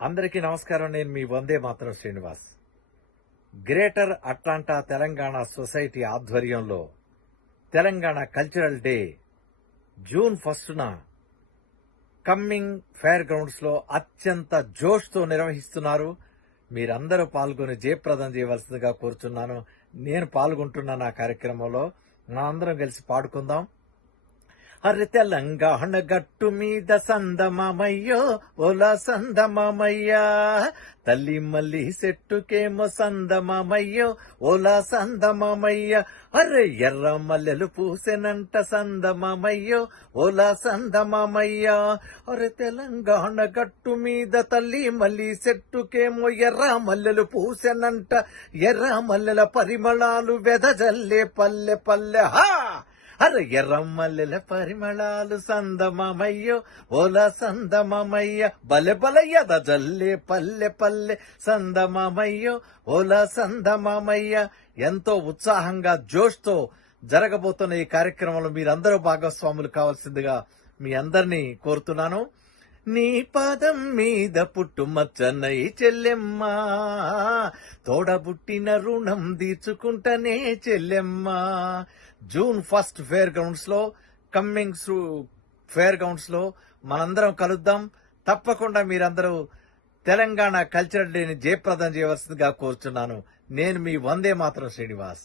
అందరికీ నమస్కారం. నేను మీ Vande Mataram Srinivas. Greater Atlanta Telangana society ఆధ్వర్యంలో తెలంగాణ కల్చరల్ డే జూన్ 1న కమ్మింగ్ ఫెయిర్ గ్రౌండ్స్ లో అత్యంత జోష్తో నిర్వహిస్తున్నారు. మీరందరూ పాల్గొని జయప్రదం చేయవలసిందిగా కోరుచున్నాను. నేను పాల్గొంటున్నాను ఆ కార్యక్రమంలో. అందరం కలిసి పాడుకుందాం. అరే తెలంగాణ గట్టు మీద సందమామయ్యో ఓలా సందమామయ్యా, తల్లి మల్లి చెట్టుకేమో సందమామయ్యో ఓలా సందమామయ్య, అరే ఎర్ర మల్లెలు పూసెనంట సందమామయ్యో ఓలా సందమామయ్య. అరే తెలంగాణ గట్టు మీద తల్లి మల్లి చెట్టుకేమో ఎర్ర మల్లెలు పూసెనంట, ఎర్ర మల్లెల పరిమళాలు వెదజల్లే పల్లె పల్లె హా. అరే ఎర్ర మల్లెల పరిమళాలు సందమామయ్యో ఓలా సందమామయ్య, బలె బలయ్యద జల్లే పల్లె పల్లె సందమామయ్యో ఓలా సందమామయ్య. ఎంతో ఉత్సాహంగా జోష్తో జరగబోతున్న ఈ కార్యక్రమంలో మీరందరూ భాగస్వాములు కావాల్సిందిగా మీ అందరినీ కోరుతున్నాను. నీ పాదం మీద పుట్టుమచ్చనై చెల్లెమ్మా, తోడబుట్టిన రుణం తీర్చుకుంటనే చెల్లెమ్మా. జూన్ 1 ఫెయిర్ గ్రౌండ్స్ లో కమ్మింగ్ ఫెయిర్ గ్రౌండ్స్ లో మనందరం కలుద్దాం. తప్పకుండా మీరందరూ తెలంగాణ కల్చరల్ డేని జయప్రదం చేయవలసిందిగా కోరుచున్నాను. నేను మీ వందే మాతరం శ్రీనివాస్.